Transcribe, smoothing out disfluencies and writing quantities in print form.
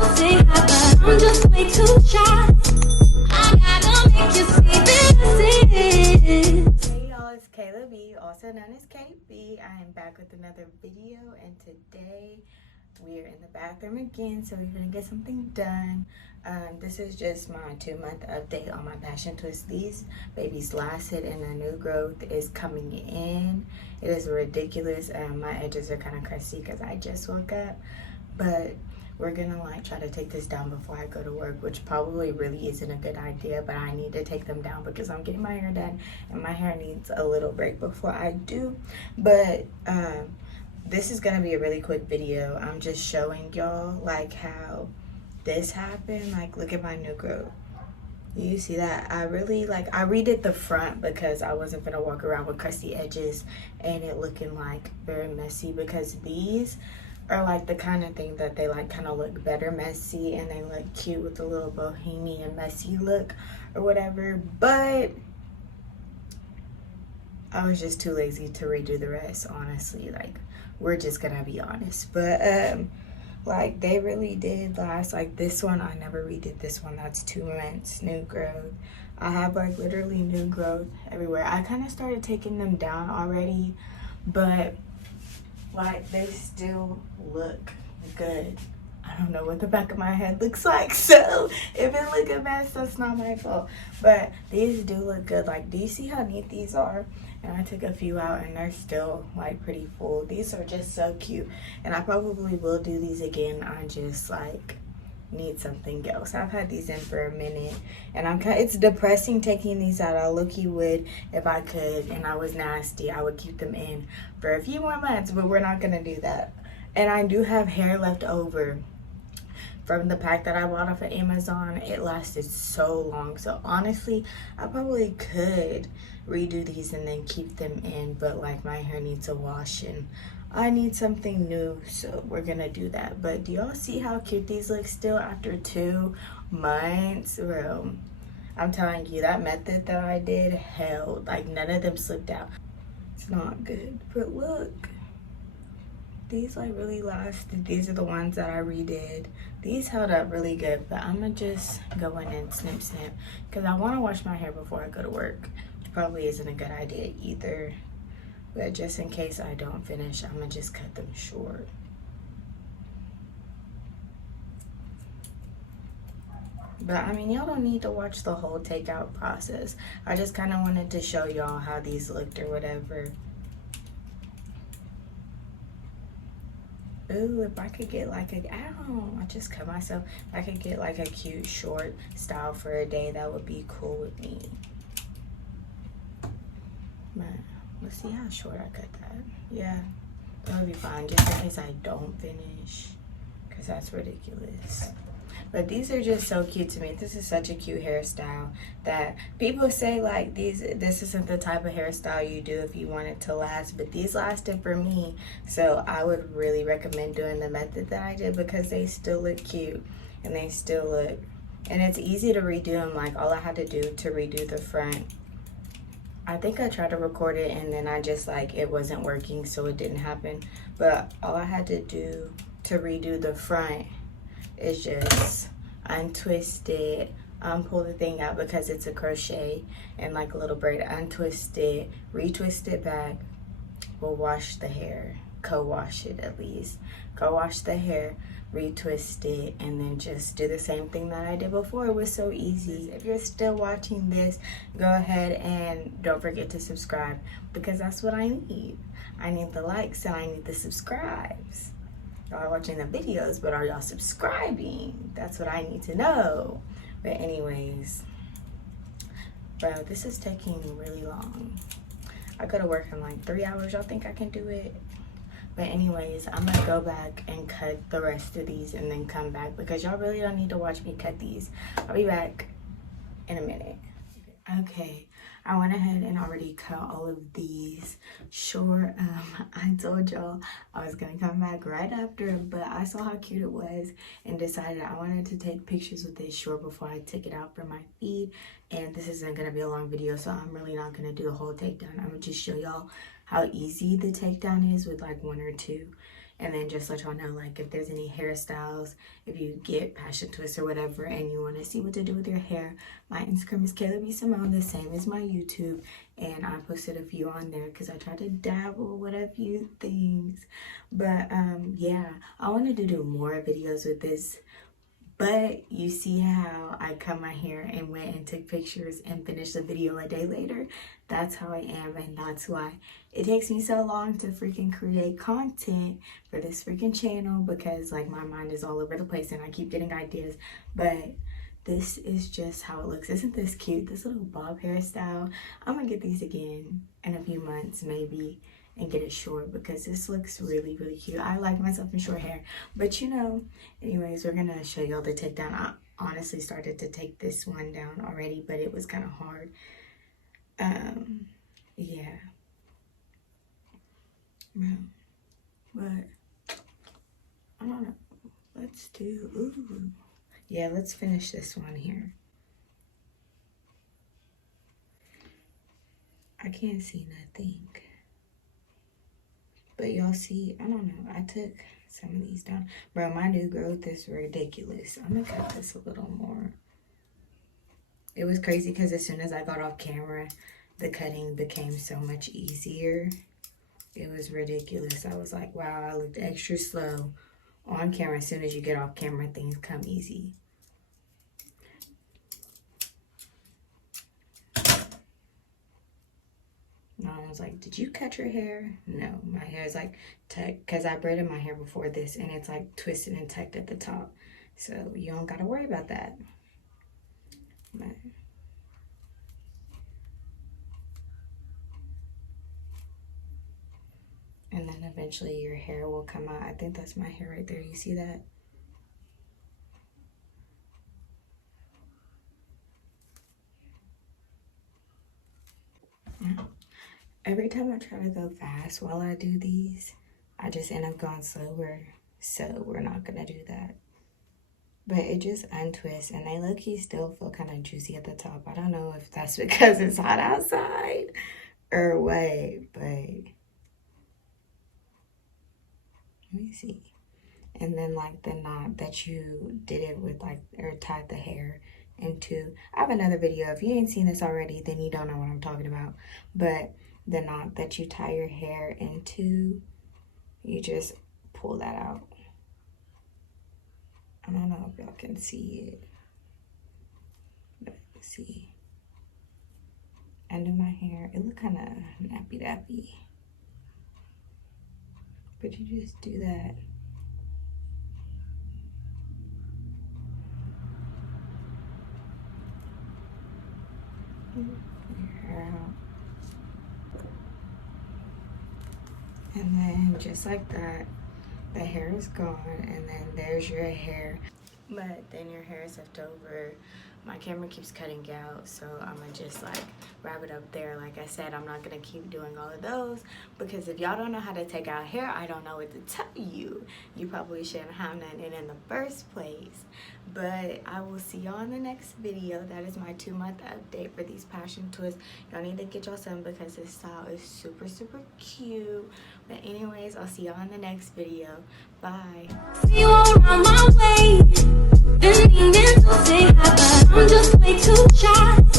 say hi, but I'm just way too shy. I gotta make you see this is. Hey y'all, it's Kayla B, also known as KB. I am back with another video, and today we are in the bathroom again, so we're gonna get something done. This is just my 2-month update on my passion twist. These babies lasted and the new growth is coming in. It is ridiculous. My edges are kind of crusty because I just woke up, but we're gonna like try to take this down before I go to work, which probably really isn't a good idea, but I need to take them down because I'm getting my hair done and my hair needs a little break before I do. But this is gonna be a really quick video. I'm just showing y'all like how this happened. Like, look at my new growth. You see that? I redid the front because I wasn't gonna walk around with crusty edges and it looking like very messy, because these are like the kind of thing that they like kind of look better messy and they look cute with a little bohemian messy look or whatever. But I was just too lazy to redo the rest, honestly. Like, we're just gonna be honest. But like, they really did last. Like, this one, I never redid this one. That's 2 months new growth. I have like literally new growth everywhere. I kind of started taking them down already, but like, they still look good. I don't know what the back of my head looks like, so if it look a mess, that's not my fault. But these do look good. Like, do you see how neat these are? And I took a few out and they're still like pretty full. These are just so cute, and I probably will do these again. I just like need something else. I've had these in for a minute and it's depressing taking these out. I low-key would, if I could and I was nasty, I would keep them in for a few more months, but we're not gonna do that. And I do have hair left over from the pack that I bought off of Amazon. It lasted so long, so honestly I probably could redo these and then keep them in, but like, my hair needs a wash and I need something new, so we're gonna do that. But do y'all see how cute these look still after 2 months? Bro, I'm telling you, that method that I did held. Like, none of them slipped out. It's not good, but look, these like really lasted. These are the ones that I redid. These held up really good, but I'm gonna just go in and snip because I want to wash my hair before I go to work, which probably isn't a good idea either. But just in case I don't finish, I'm gonna just cut them short. But I mean, y'all don't need to watch the whole takeout process. I just kind of wanted to show y'all how these looked or whatever. Ooh, if I could get like I just cut myself. If I could get like a cute short style for a day, that would be cool with me. But let's see how short I cut that. Yeah, that would be fine, just in case I don't finish, because that's ridiculous. But these are just so cute to me. This is such a cute hairstyle that people say like this isn't the type of hairstyle you do if you want it to last, but these lasted for me, so I would really recommend doing the method that I did because they still look cute and they still look, and it's easy to redo them. Like, all I had to do to redo the front, I think I tried to record it and then I just like, it wasn't working, so it didn't happen. But all I had to do to redo the front is just untwist it, pull the thing out because it's a crochet and like a little braid, untwist it, retwist it back. We'll wash the hair, co-wash it at least, co-wash the hair, retwist it, and then just do the same thing that I did before. It was so easy. If you're still watching this, go ahead and don't forget to subscribe, because that's what I need. I need the likes and I need the subscribes. Y'all are watching the videos, but are y'all subscribing? That's what I need to know. But anyways, bro, this is taking really long. I go to work in like 3 hours. Y'all think I can do it? But anyways, I'm gonna go back and cut the rest of these and then come back, because y'all really don't need to watch me cut these. I'll be back in a minute. Okay, I went ahead and already cut all of these short. I told y'all I was gonna come back right after, but I saw how cute it was and decided I wanted to take pictures with this short before I take it out for my feed. And this isn't gonna be a long video, so I'm really not gonna do a whole takedown. I'm gonna just show y'all how easy the takedown is with like 1 or 2. and then just let y'all know, like, if there's any hairstyles, if you get passion twists or whatever and you want to see what to do with your hair. My Instagram is Kayla B. Simone, the same as my YouTube, and I posted a few on there because I tried to dabble with a few things. But yeah, I wanted to do more videos with this, but you see how I cut my hair and went and took pictures and finished the video a day later? That's how I am, and that's why it takes me so long to freaking create content for this freaking channel, because like my mind is all over the place and I keep getting ideas. But this is just how it looks. Isn't this cute? This little bob hairstyle. I'm gonna get these again in a few months maybe and get it short, because this looks really, really cute. I like myself in short hair, but you know, anyways, we're gonna show y'all the takedown. I honestly started to take this one down already, but it was kind of hard. Yeah, but I don't know. Let's do, ooh, yeah, let's finish this one here. I can't see nothing. But y'all see, I don't know, I took some of these down. Bro, my new growth is ridiculous. I'm gonna cut this a little more. It was crazy because as soon as I got off camera, the cutting became so much easier. It was ridiculous. I was like, wow, I looked extra slow on camera. As soon as you get off camera, things come easy. Mom was like, did you cut your hair? No, my hair is like tucked, because I braided my hair before this and it's like twisted and tucked at the top. So you don't gotta worry about that. But and then eventually your hair will come out. I think that's my hair right there. You see that? Yeah. Every time I try to go fast while I do these, I just end up going slower. So we're not gonna do that. But it just untwists, and they low-key still feel kind of juicy at the top. I don't know if that's because it's hot outside or what, but let me see. And then like the knot that you did it with, like, or tied the hair into. I have another video. If you ain't seen this already, then you don't know what I'm talking about. But the knot that you tie your hair into, you just pull that out. I don't know if y'all can see it, but see, under my hair, it look kind of nappy-dappy, but you just do that. Your hair out. And then just like that, the hair is gone, and then there's your hair. But then your hair is left over. My camera keeps cutting out, so I'm gonna just like wrap it up there. Like I said, I'm not gonna keep doing all of those, because if y'all don't know how to take out hair, I don't know what to tell you. You probably shouldn't have none in the first place. But I will see y'all in the next video. That is my 2-month update for these passion twists. Y'all need to get y'all some, because this style is super, super cute. But anyways, I'll see y'all in the next video. Bye. See you around my way. Been meaning to say hi, but I'm just way too shy.